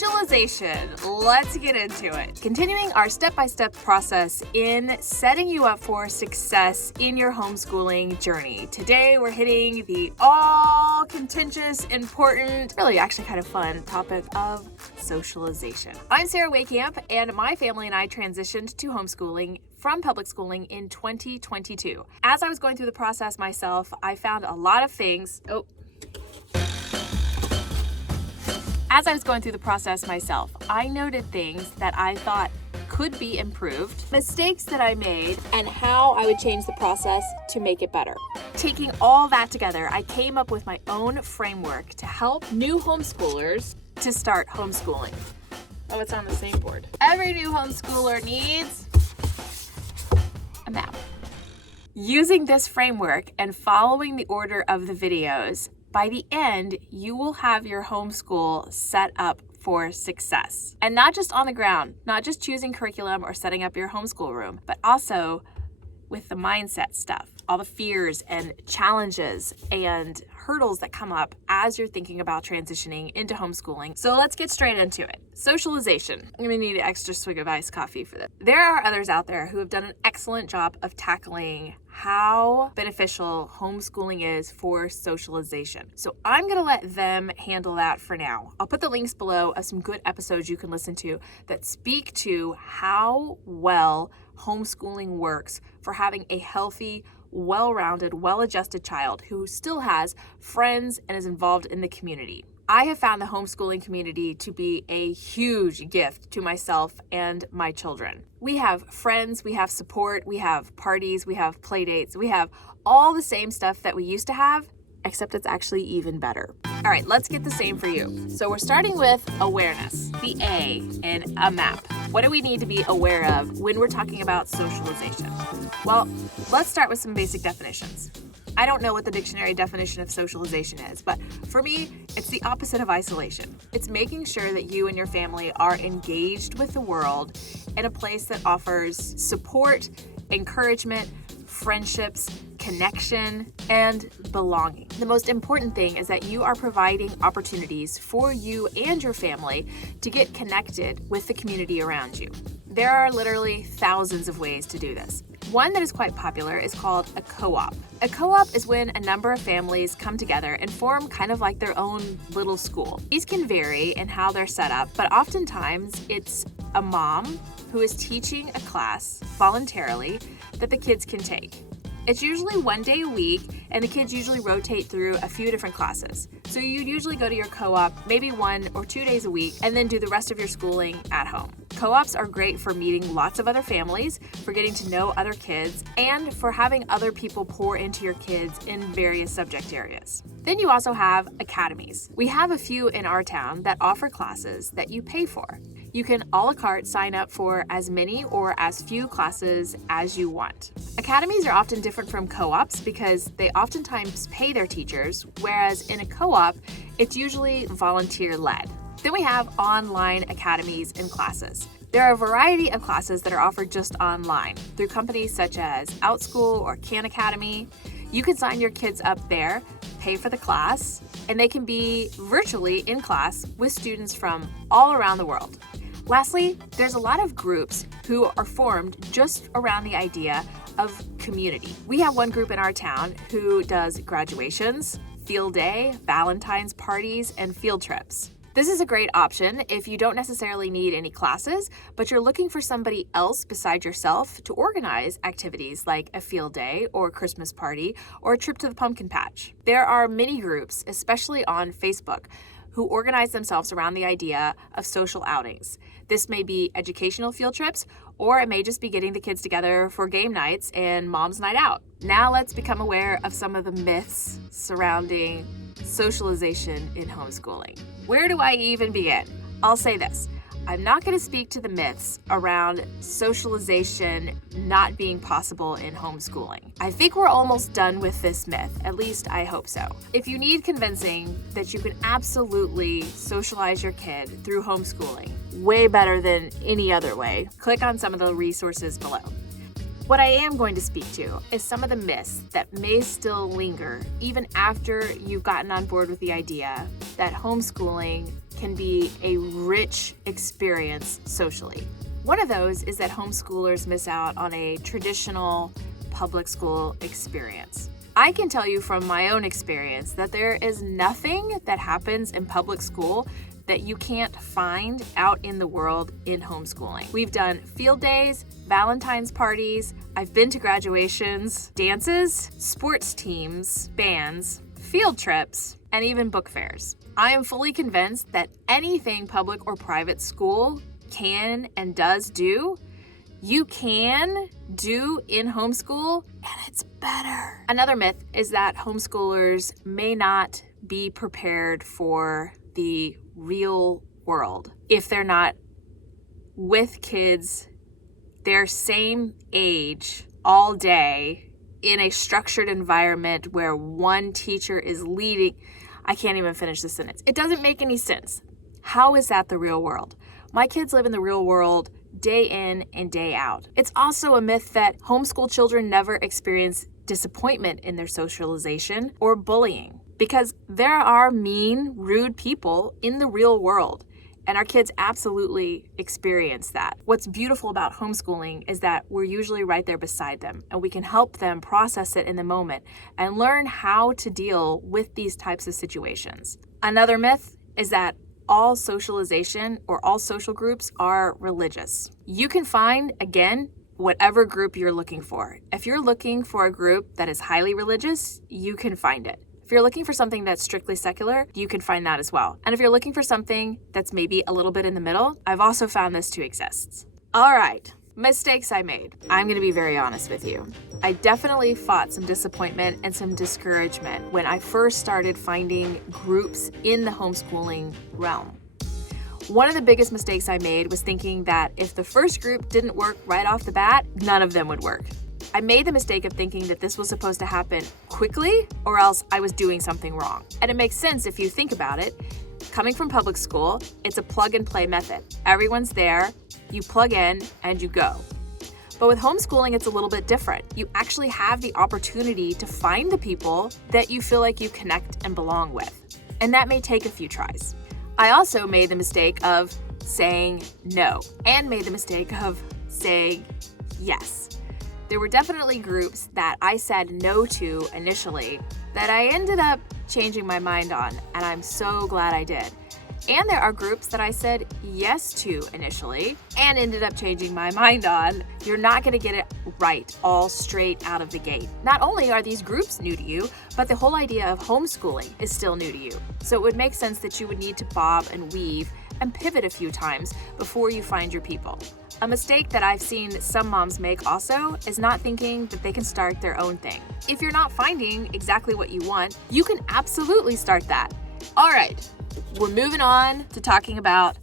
Socialization. Let's get into it. Continuing our step-by-step process in setting you up for success in your homeschooling journey. Today, we're hitting the all contentious, important, really actually kind of fun topic of socialization. I'm Sarah Wakeamp, and my family and I transitioned to homeschooling from public schooling in 2022. As I was going through the process myself, I found a lot of things. As I was going through the process myself, I noted things that I thought could be improved, mistakes that I made, and how I would change the process to make it better. Taking all that together, I came up with my own framework to help new homeschoolers to start homeschooling. Oh, it's on the same board. Every new homeschooler needs a map. Using this framework and following the order of the videos, by the end, you will have your homeschool set up for success. And not just on the ground, not just choosing curriculum or setting up your homeschool room, but also with the mindset stuff, all the fears and challenges and hurdles that come up as you're thinking about transitioning into homeschooling. So let's get straight into it. Socialization. I'm gonna need an extra swig of iced coffee for this. There are others out there who have done an excellent job of tackling how beneficial homeschooling is for socialization. So I'm gonna let them handle that for now. I'll put the links below of some good episodes you can listen to that speak to how well homeschooling works for having a healthy, well-rounded, well-adjusted child who still has friends and is involved in the community. I have found the homeschooling community to be a huge gift to myself and my children. We have friends, we have support, we have parties, we have play dates, we have all the same stuff that we used to have, except it's actually even better. All right, let's get the same for you. So we're starting with awareness, the A in a map. What do we need to be aware of when we're talking about socialization? Well, let's start with some basic definitions. I don't know what the dictionary definition of socialization is, but for me, it's the opposite of isolation. It's making sure that you and your family are engaged with the world in a place that offers support, encouragement, friendships, connection, and belonging. The most important thing is that you are providing opportunities for you and your family to get connected with the community around you. There are literally thousands of ways to do this. One that is quite popular is called a co-op. A co-op is when a number of families come together and form kind of like their own little school. These can vary in how they're set up, but oftentimes it's a mom who is teaching a class voluntarily that the kids can take. It's usually one day a week, and the kids usually rotate through a few different classes. So you'd usually go to your co-op maybe 1 or 2 days a week, and then do the rest of your schooling at home. Co-ops are great for meeting lots of other families, for getting to know other kids, and for having other people pour into your kids in various subject areas. Then you also have academies. We have a few in our town that offer classes that you pay for. You can a la carte sign up for as many or as few classes as you want. Academies are often different from co-ops because they oftentimes pay their teachers, whereas in a co-op, it's usually volunteer-led. Then we have online academies and classes. There are a variety of classes that are offered just online through companies such as OutSchool or Khan Academy. You can sign your kids up there, pay for the class, and they can be virtually in class with students from all around the world. Lastly, there's a lot of groups who are formed just around the idea of community. We have one group in our town who does graduations, field day, Valentine's parties, and field trips. This is a great option if you don't necessarily need any classes, but you're looking for somebody else beside yourself to organize activities like a field day or a Christmas party or a trip to the pumpkin patch. There are many groups, especially on Facebook, who organize themselves around the idea of social outings. This may be educational field trips, or it may just be getting the kids together for game nights and mom's night out. Now let's become aware of some of the myths surrounding socialization in homeschooling. Where do I even begin? I'll say this. I'm not going to speak to the myths around socialization not being possible in homeschooling. I think we're almost done with this myth, at least I hope so. If you need convincing that you can absolutely socialize your kid through homeschooling, way better than any other way, click on some of the resources below. What I am going to speak to is some of the myths that may still linger even after you've gotten on board with the idea that homeschooling can be a rich experience socially. One of those is that homeschoolers miss out on a traditional public school experience. I can tell you from my own experience that there is nothing that happens in public school that you can't find out in the world in homeschooling. We've done field days, Valentine's parties, I've been to graduations, dances, sports teams, bands, field trips, and even book fairs. I am fully convinced that anything public or private school can and does do, you can do in homeschool, and it's better. Another myth is that homeschoolers may not be prepared for the real world if they're not with kids their same age all day in a structured environment where one teacher is leading. I can't even finish the sentence. It doesn't make any sense. How is that the real world? My kids live in the real world day in and day out. It's also a myth that homeschool children never experience disappointment in their socialization or bullying, because there are mean, rude people in the real world, and our kids absolutely experience that. What's beautiful about homeschooling is that we're usually right there beside them, and we can help them process it in the moment and learn how to deal with these types of situations. Another myth is that all socialization or all social groups are religious. You can find, again, whatever group you're looking for. If you're looking for a group that is highly religious, you can find it. If you're looking for something that's strictly secular, you can find that as well. And if you're looking for something that's maybe a little bit in the middle, I've also found this to exist. All right, mistakes I made. I'm gonna be very honest with you. I definitely fought some disappointment and some discouragement when I first started finding groups in the homeschooling realm. One of the biggest mistakes I made was thinking that if the first group didn't work right off the bat, none of them would work. I made the mistake of thinking that this was supposed to happen quickly or else I was doing something wrong. And it makes sense if you think about it. Coming from public school, it's a plug and play method. Everyone's there, you plug in and you go. But with homeschooling, it's a little bit different. You actually have the opportunity to find the people that you feel like you connect and belong with. And that may take a few tries. I also made the mistake of saying no and made the mistake of saying yes. There were definitely groups that I said no to initially that I ended up changing my mind on, and I'm so glad I did. And there are groups that I said yes to initially and ended up changing my mind on. You're not going to get it right all straight out of the gate. Not only are these groups new to you, but the whole idea of homeschooling is still new to you. So it would make sense that you would need to bob and weave and pivot a few times before you find your people. A mistake that I've seen some moms make also is not thinking that they can start their own thing. If you're not finding exactly what you want, you can absolutely start that. All right, we're moving on to talking about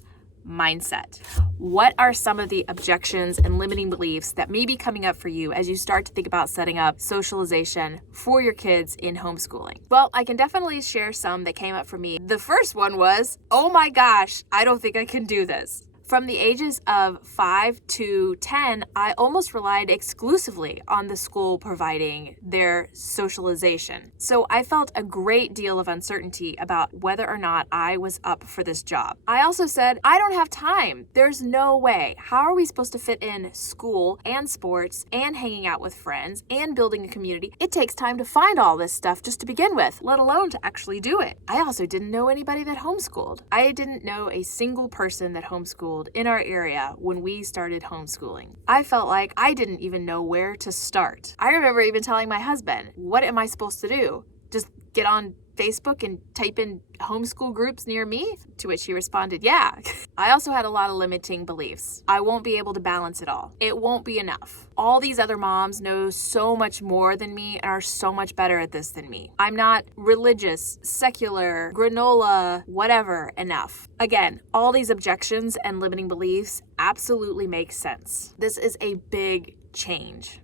mindset. What are some of the objections and limiting beliefs that may be coming up for you as you start to think about setting up socialization for your kids in homeschooling? Well, I can definitely share some that came up for me. The first one was, oh my gosh, I don't think I can do this. From the ages of 5 to 10, I almost relied exclusively on the school providing their socialization. So I felt a great deal of uncertainty about whether or not I was up for this job. I also said, I don't have time. There's no way. How are we supposed to fit in school and sports and hanging out with friends and building a community? It takes time to find all this stuff just to begin with, let alone to actually do it. I also didn't know anybody that homeschooled. I didn't know a single person that homeschooled in our area when we started homeschooling. I felt like I didn't even know where to start. I remember even telling my husband, what am I supposed to do? Just get on Facebook and type in homeschool groups near me? To which he responded, yeah. I also had a lot of limiting beliefs. I won't be able to balance it all. It won't be enough. All these other moms know so much more than me and are so much better at this than me. I'm not religious, secular, granola, whatever enough. Again, all these objections and limiting beliefs absolutely make sense. This is a big change.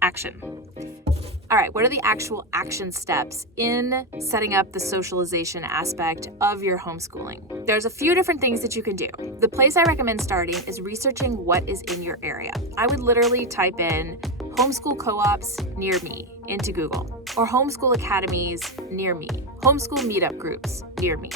Action. All right, what are the actual action steps in setting up the socialization aspect of your homeschooling? There's a few different things that you can do. The place I recommend starting is researching what is in your area. I would literally type in homeschool co-ops near me into Google, or homeschool academies near me, homeschool meetup groups near me.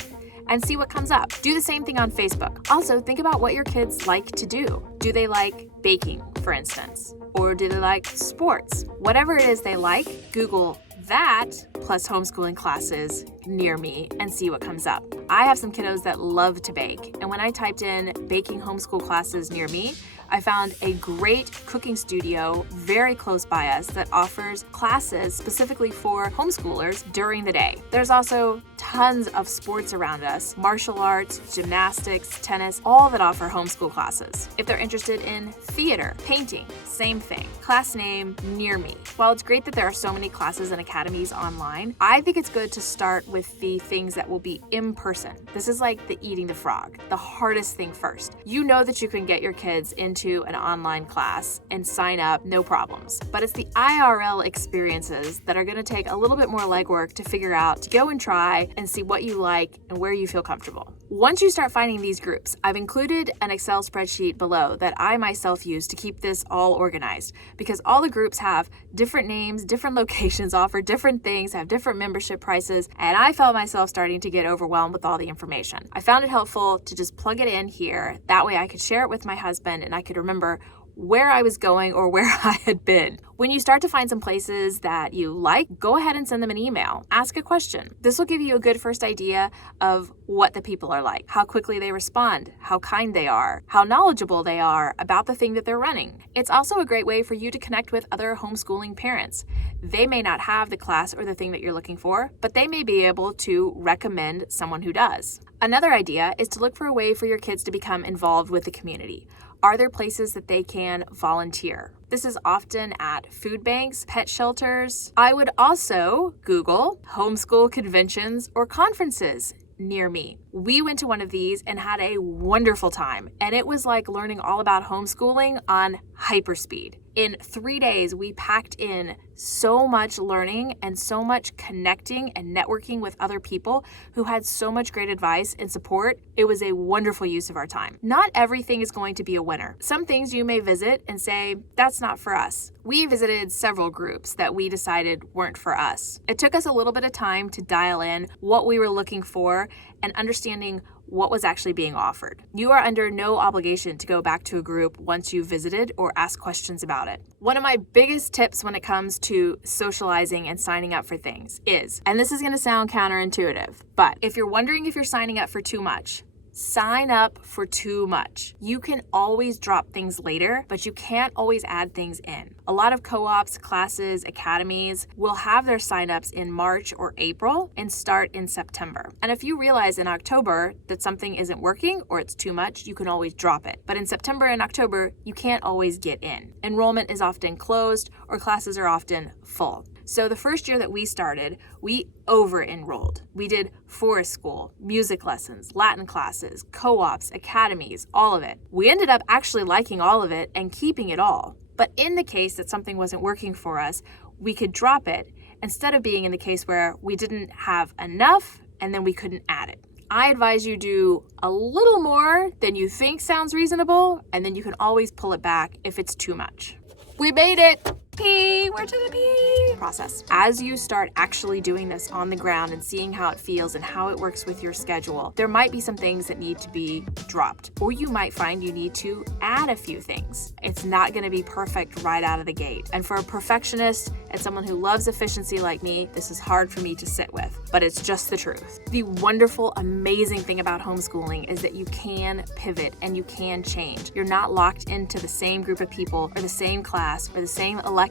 and see what comes up. Do the same thing on Facebook. Also, think about what your kids like to do. Do they like baking, for instance? Or do they like sports? Whatever it is they like, Google that plus homeschooling classes near me and see what comes up. I have some kiddos that love to bake, and when I typed in baking homeschool classes near me, I found a great cooking studio very close by us that offers classes specifically for homeschoolers during the day. There's also tons of sports around us, martial arts, gymnastics, tennis, all that offer homeschool classes. If they're interested in theater, painting, same thing. Class name near me. While it's great that there are so many classes and academies online, I think it's good to start with the things that will be in person. This is like the eating the frog, the hardest thing first. You know that you can get your kids into an online class and sign up, no problems. But it's the IRL experiences that are gonna take a little bit more legwork to figure out, to go and try and see what you like and where you feel comfortable. Once you start finding these groups, I've included an Excel spreadsheet below that I myself use to keep this all organized, because all the groups have different names, different locations, offer different things, have different membership prices, and I felt myself starting to get overwhelmed with all the information. I found it helpful to just plug it in here. That way I could share it with my husband and I could remember where I was going or where I had been. When you start to find some places that you like, go ahead and send them an email. Ask a question. This will give you a good first idea of what the people are like, how quickly they respond, how kind they are, how knowledgeable they are about the thing that they're running. It's also a great way for you to connect with other homeschooling parents. They may not have the class or the thing that you're looking for, but they may be able to recommend someone who does. Another idea is to look for a way for your kids to become involved with the community. Are there places that they can volunteer? This is often at food banks, pet shelters. I would also Google homeschool conventions or conferences near me. We went to one of these and had a wonderful time, and it was like learning all about homeschooling on hyperspeed. In 3 days, we packed in so much learning and so much connecting and networking with other people who had so much great advice and support. It was a wonderful use of our time. Not everything is going to be a winner. Some things you may visit and say, that's not for us. We visited several groups that we decided weren't for us. It took us a little bit of time to dial in what we were looking for and understanding what was actually being offered. You are under no obligation to go back to a group once you've visited or ask questions about it. One of my biggest tips when it comes to socializing and signing up for things is, and this is going to sound counterintuitive, but if you're wondering if you're signing up for too much, sign up for too much. You can always drop things later, but you can't always add things in. A lot of co-ops, classes, academies will have their signups in March or April and start in September. And if you realize in October that something isn't working or it's too much, you can always drop it. But in September and October, you can't always get in. Enrollment is often closed or classes are often full. So the first year that we started, we over-enrolled. We did forest school, music lessons, Latin classes, co-ops, academies, all of it. We ended up actually liking all of it and keeping it all. But in the case that something wasn't working for us, we could drop it instead of being in the case where we didn't have enough and then we couldn't add it. I advise you do a little more than you think sounds reasonable, and then you can always pull it back if it's too much. We made it! P, we're to the P process. As you start actually doing this on the ground and seeing how it feels and how it works with your schedule, there might be some things that need to be dropped, or you might find you need to add a few things. It's not going to be perfect right out of the gate. And for a perfectionist and someone who loves efficiency like me, this is hard for me to sit with, but it's just the truth. The wonderful, amazing thing about homeschooling is that you can pivot and you can change. You're not locked into the same group of people or the same class or the same electives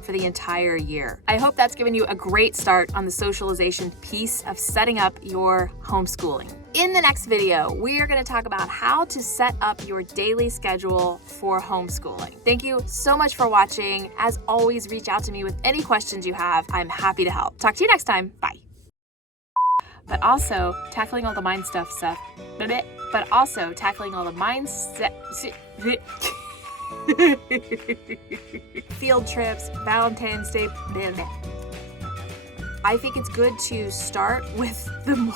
for the entire year. I hope that's given you a great start on the socialization piece of setting up your homeschooling. In the next video, we are going to talk about how to set up your daily schedule for homeschooling. Thank you so much for watching. As always, reach out to me with any questions you have. I'm happy to help. Talk to you next time. Bye. But also tackling all the mind stuff. But also tackling all the mindset. Field trips, Valentine's Day. I think it's good to start with the more